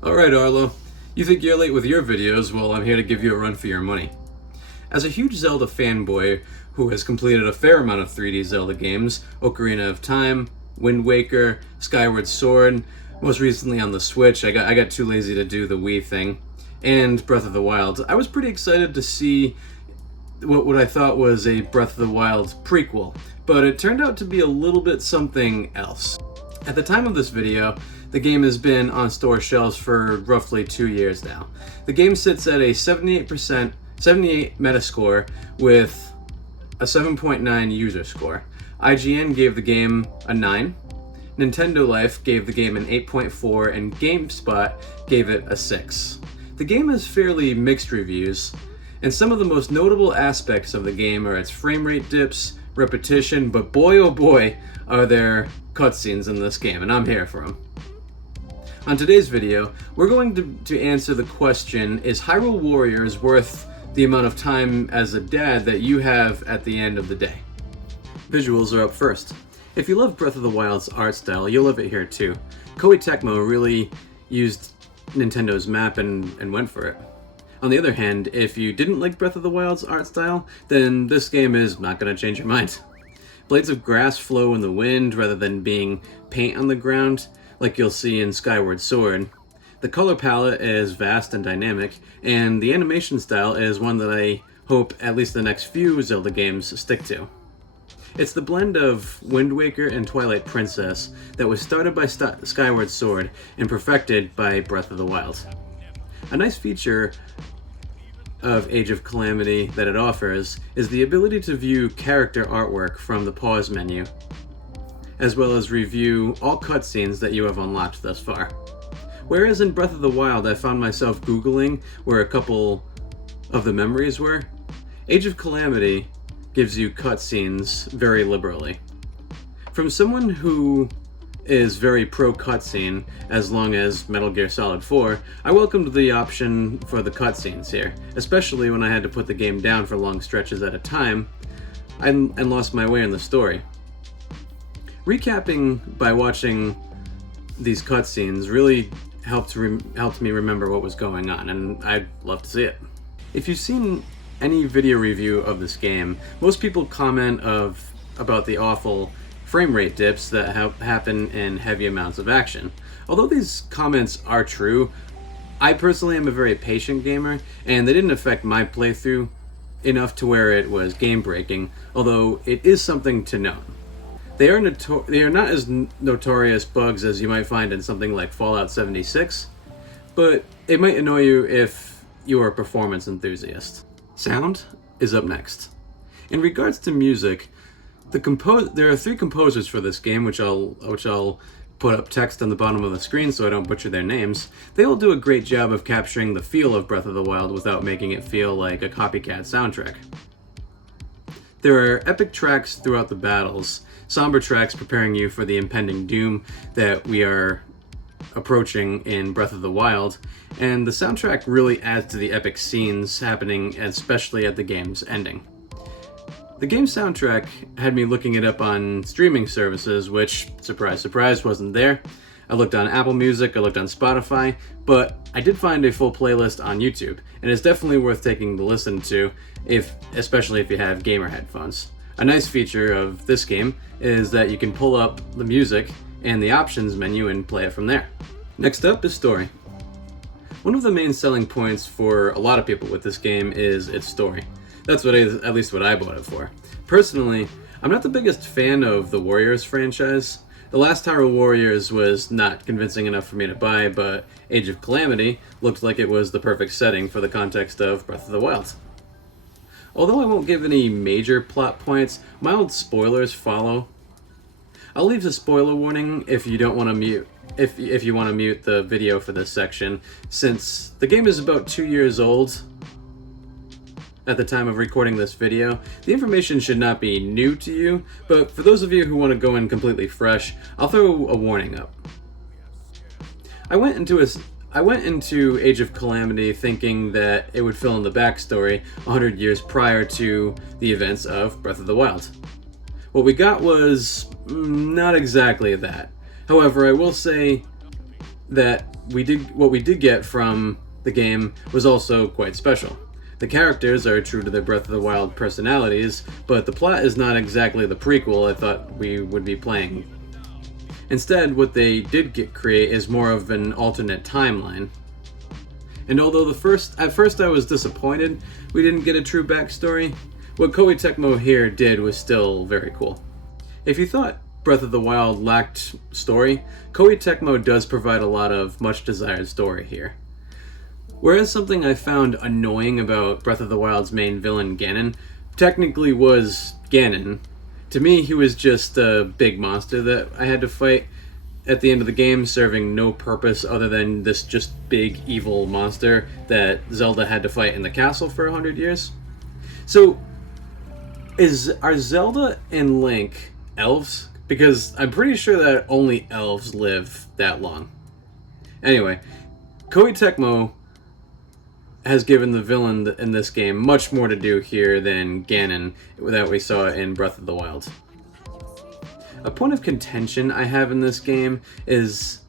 Alright Arlo, you think you're late with your videos, well I'm here to give you a run for your money. As a huge Zelda fanboy who has completed a fair amount of 3D Zelda games, Ocarina of Time, Wind Waker, Skyward Sword, most recently on the Switch, I got too lazy to do the Wii thing, and Breath of the Wild, I was pretty excited to see what I thought was a Breath of the Wild prequel, but it turned out to be a little bit something else. At the time of this video, the game has been on store shelves for roughly 2 years now. The game sits at a 78 Metascore with a 7.9 user score. IGN gave the game a 9, Nintendo Life gave the game an 8.4, and GameSpot gave it a 6. The game has fairly mixed reviews, and some of the most notable aspects of the game are its frame rate dips, repetition, but boy oh boy are there cutscenes in this game, and I'm here for them. On today's video, we're going to answer the question, is Hyrule Warriors worth the amount of time as a dad that you have at the end of the day? Visuals are up first. If you love Breath of the Wild's art style, you'll love it here too. Koei Tecmo really used Nintendo's map and went for it. On the other hand, if you didn't like Breath of the Wild's art style, then this game is not going to change your mind. Blades of grass flow in the wind rather than being paint on the ground, like you'll see in Skyward Sword. The color palette is vast and dynamic, and the animation style is one that I hope at least the next few Zelda games stick to. It's the blend of Wind Waker and Twilight Princess that was started by Skyward Sword and perfected by Breath of the Wild. A nice feature of Age of Calamity that it offers is the ability to view character artwork from the pause menu, as well as review all cutscenes that you have unlocked thus far. Whereas in Breath of the Wild I found myself Googling where a couple of the memories were, Age of Calamity gives you cutscenes very liberally. From someone who is very pro cutscene, as long as Metal Gear Solid 4, I welcomed the option for the cutscenes here, especially when I had to put the game down for long stretches at a time and lost my way in the story. Recapping by watching these cutscenes really helped me remember what was going on, and I'd love to see it. If you've seen any video review of this game, most people comment about the awful frame rate dips that happen in heavy amounts of action. Although these comments are true, I personally am a very patient gamer, and they didn't affect my playthrough enough to where it was game breaking, although it is something to note. They are not as notorious bugs as you might find in something like Fallout 76, but it might annoy you if you are a performance enthusiast. Sound is up next. In regards to music, there are 3 composers for this game, which I'll put up text on the bottom of the screen so I don't butcher their names. They all do a great job of capturing the feel of Breath of the Wild without making it feel like a copycat soundtrack. There are epic tracks throughout the battles, somber tracks preparing you for the impending doom that we are approaching in Breath of the Wild, and the soundtrack really adds to the epic scenes happening, especially at the game's ending. The game's soundtrack had me looking it up on streaming services, which, surprise, surprise, wasn't there. I looked on Apple Music, I looked on Spotify, but I did find a full playlist on YouTube, and it's definitely worth taking the listen to, especially if you have gamer headphones. A nice feature of this game is that you can pull up the music and the options menu and play it from there. Next up is story. One of the main selling points for a lot of people with this game is its story. That's at least what I bought it for. Personally, I'm not the biggest fan of the Warriors franchise. The last Hyrule Warriors was not convincing enough for me to buy, but Age of Calamity looked like it was the perfect setting for the context of Breath of the Wild. Although I won't give any major plot points, mild spoilers follow. I'll leave a spoiler warning if you don't want to mute if you want to mute the video for this section, since the game is about 2 years old at the time of recording this video. The information should not be new to you, but for those of you who want to go in completely fresh, I'll throw a warning up. I went into Age of Calamity thinking that it would fill in the backstory 100 years prior to the events of Breath of the Wild. What we got was not exactly that. However, I will say that what we did get from the game was also quite special. The characters are true to their Breath of the Wild personalities, but the plot is not exactly the prequel I thought we would be playing. Instead, what they did create is more of an alternate timeline. And although at first I was disappointed we didn't get a true backstory, what Koei Tecmo here did was still very cool. If you thought Breath of the Wild lacked story, Koei Tecmo does provide a lot of much desired story here. Whereas something I found annoying about Breath of the Wild's main villain, Ganon, technically was Ganon. To me, he was just a big monster that I had to fight at the end of the game, serving no purpose other than this just big evil monster that Zelda had to fight in the castle for 100 years. So, are Zelda and Link elves? Because I'm pretty sure that only elves live that long. Anyway, Koei Tecmo has given the villain in this game much more to do here than Ganon that we saw in Breath of the Wild. A point of contention I have in this game is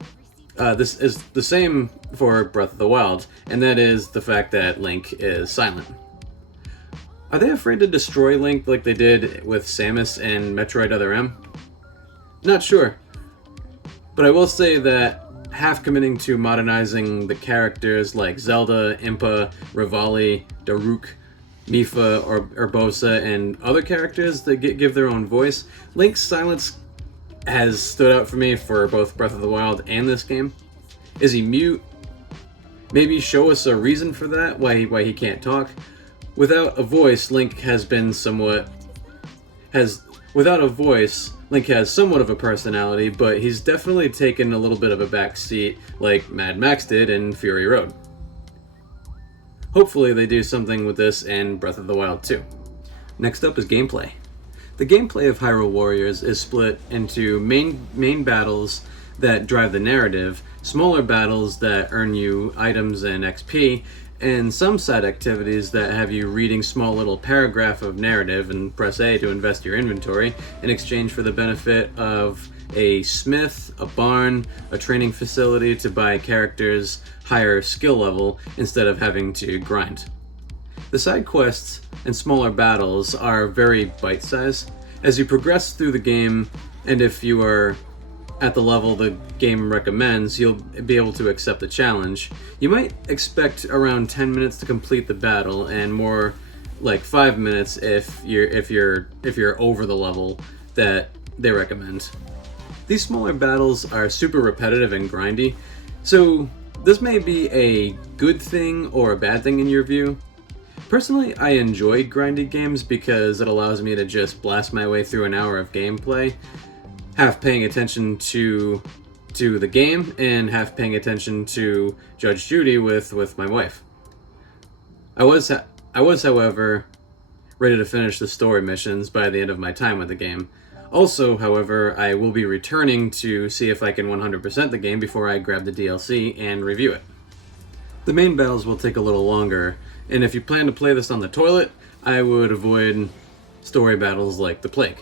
this is the same for Breath of the Wild, and that is the fact that Link is silent. Are they afraid to destroy Link like they did with Samus and Metroid Other M? Not sure. But I will say that half committing to modernizing the characters like Zelda, Impa, Rivali, Daruk, Mipha, or Urbosa, and other characters that give their own voice, Link's silence has stood out for me for both Breath of the Wild and this game. Is he mute? Maybe show us a reason for that, why he can't talk. Without a voice, Link has somewhat of a personality, but he's definitely taken a little bit of a back seat like Mad Max did in Fury Road. Hopefully they do something with this in Breath of the Wild too. Next up is gameplay. The gameplay of Hyrule Warriors is split into main battles that drive the narrative, smaller battles that earn you items and XP, and some side activities that have you reading small little paragraph of narrative and press A to invest your inventory in exchange for the benefit of a smith, a barn, a training facility to buy characters higher skill level instead of having to grind. The side quests and smaller battles are very bite-sized. As you progress through the game, and if you are at the level the game recommends, you'll be able to accept the challenge. You might expect around 10 minutes to complete the battle, and more like 5 minutes if you're over the level that they recommend. These smaller battles are super repetitive and grindy, so this may be a good thing or a bad thing in your view. Personally, I enjoy grindy games because it allows me to just blast my way through an hour of gameplay, half paying attention to the game and half paying attention to Judge Judy with my wife. I was, however, ready to finish the story missions by the end of my time with the game. Also, however, I will be returning to see if I can 100% the game before I grab the DLC and review it. The main battles will take a little longer, and if you plan to play this on the toilet, I would avoid story battles like the plague.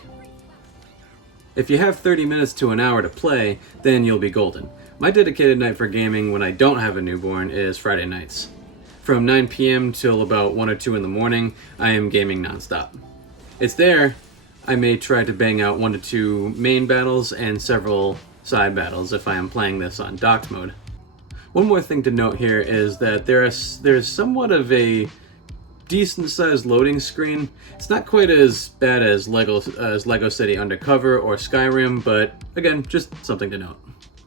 If you have 30 minutes to an hour to play, then you'll be golden. My dedicated night for gaming when I don't have a newborn is Friday nights. From 9 p.m. till about 1 or 2 in the morning, I am gaming nonstop. It's there I may try to bang out 1 to 2 main battles and several side battles if I am playing this on docked mode. One more thing to note here is that there's somewhat of a decent sized loading screen. It's not quite as bad as Lego City Undercover or Skyrim, but again, just something to note.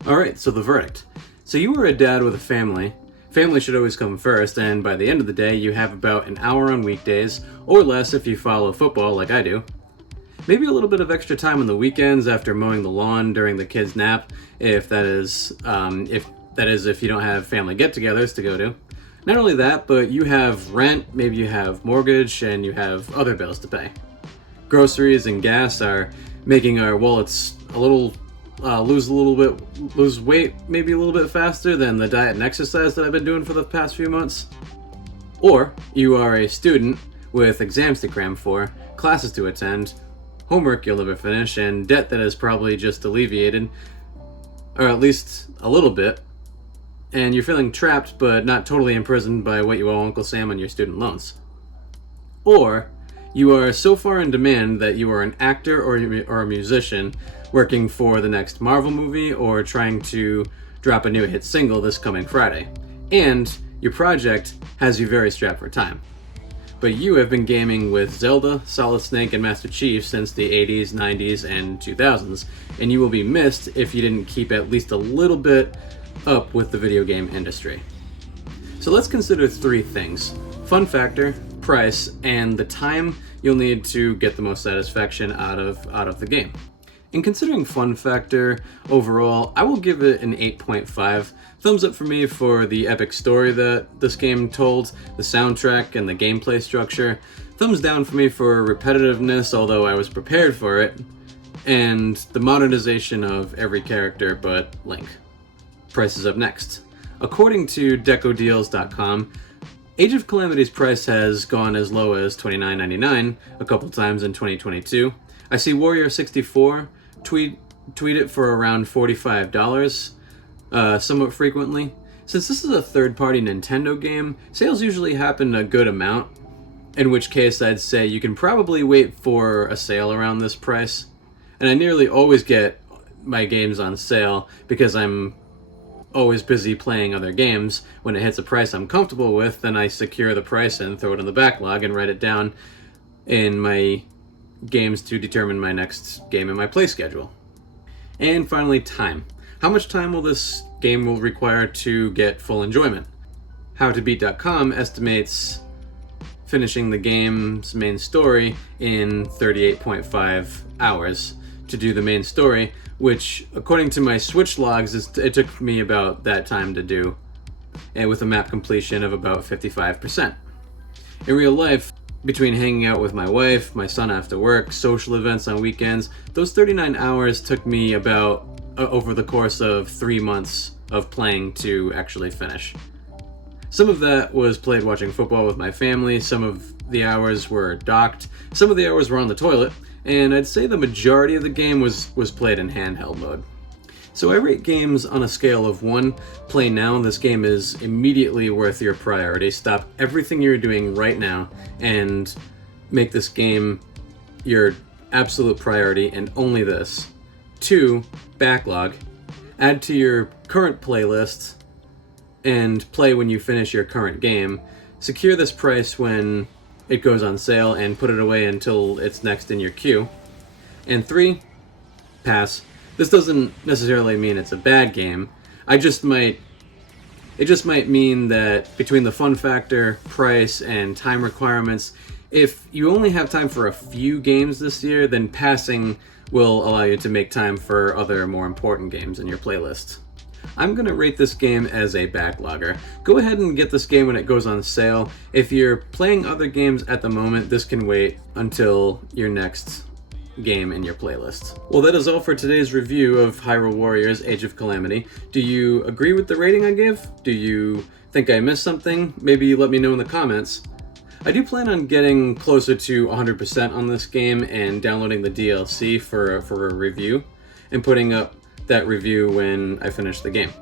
Alright, so the verdict. So you are a dad with a family. Family should always come first, and by the end of the day, you have about an hour on weekdays, or less if you follow football like I do. Maybe a little bit of extra time on the weekends after mowing the lawn during the kids' nap, if you don't have family get-togethers to go to. Not only that, but you have rent, maybe you have mortgage, and you have other bills to pay. Groceries and gas are making our wallets lose weight maybe a little bit faster than the diet and exercise that I've been doing for the past few months. Or you are a student with exams to cram for, classes to attend, homework you'll never finish, and debt that is probably just alleviated, or at least a little bit, and you're feeling trapped but not totally imprisoned by what you owe Uncle Sam on your student loans. Or you are so far in demand that you are an actor or a musician working for the next Marvel movie or trying to drop a new hit single this coming Friday. And your project has you very strapped for time. But you have been gaming with Zelda, Solid Snake, and Master Chief since the 80s, 90s, and 2000s, and you will be missed if you didn't keep at least a little bit up with the video game industry. So let's consider three things: fun factor, price, and the time you'll need to get the most satisfaction out of the game. In considering fun factor overall, I will give it an 8.5. Thumbs up for me for the epic story that this game told, the soundtrack, and the gameplay structure. Thumbs down for me for repetitiveness, although I was prepared for it, and the modernization of every character but Link. Price is up next. According to DecoDeals.com, Age of Calamity's price has gone as low as $29.99 a couple times in 2022. I see Warrior64 tweet it for around $45 somewhat frequently. Since this is a third-party Nintendo game, sales usually happen a good amount, in which case I'd say you can probably wait for a sale around this price. And I nearly always get my games on sale because I'm always busy playing other games. When it hits a price I'm comfortable with, then I secure the price and throw it in the backlog and write it down in my games to determine my next game in my play schedule. And finally, time. How much time will this game will require to get full enjoyment? HowToBeat.com estimates finishing the game's main story in 38.5 hours to do the main story, which, according to my Switch logs, it took me about that time to do, and with a map completion of about 55%. In real life, between hanging out with my wife, my son after work, social events on weekends, those 39 hours took me about over the course of 3 months of playing to actually finish. Some of that was played watching football with my family, some of the hours were docked, some of the hours were on the toilet, and I'd say the majority of the game was played in handheld mode. So I rate games on a scale of 1, play now, this game is immediately worth your priority. Stop everything you're doing right now and make this game your absolute priority, and only this. 2, backlog. Add to your current playlist and play when you finish your current game. Secure this price when it goes on sale and put it away until it's next in your queue. And 3, pass. This doesn't necessarily mean it's a bad game. It just might mean that between the fun factor, price, and time requirements, if you only have time for a few games this year, then passing will allow you to make time for other more important games in your playlist. I'm going to rate this game as a backlogger. Go ahead and get this game when it goes on sale. If you're playing other games at the moment, this can wait until your next game in your playlist. Well, that is all for today's review of Hyrule Warriors Age of Calamity. Do you agree with the rating I gave? Do you think I missed something? Maybe let me know in the comments. I do plan on getting closer to 100% on this game and downloading the DLC for a review and putting up that review when I finish the game.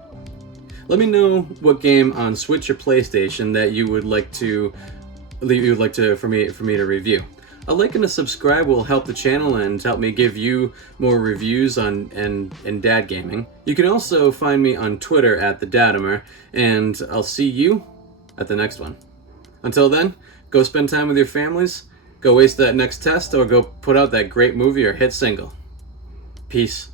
Let me know what game on Switch or PlayStation that you would like for me to review. A like and a subscribe will help the channel and help me give you more reviews on and dad gaming. You can also find me on Twitter at @thedadimer, and I'll see you at the next one. Until then, go spend time with your families, go waste that next test, or go put out that great movie or hit single. Peace.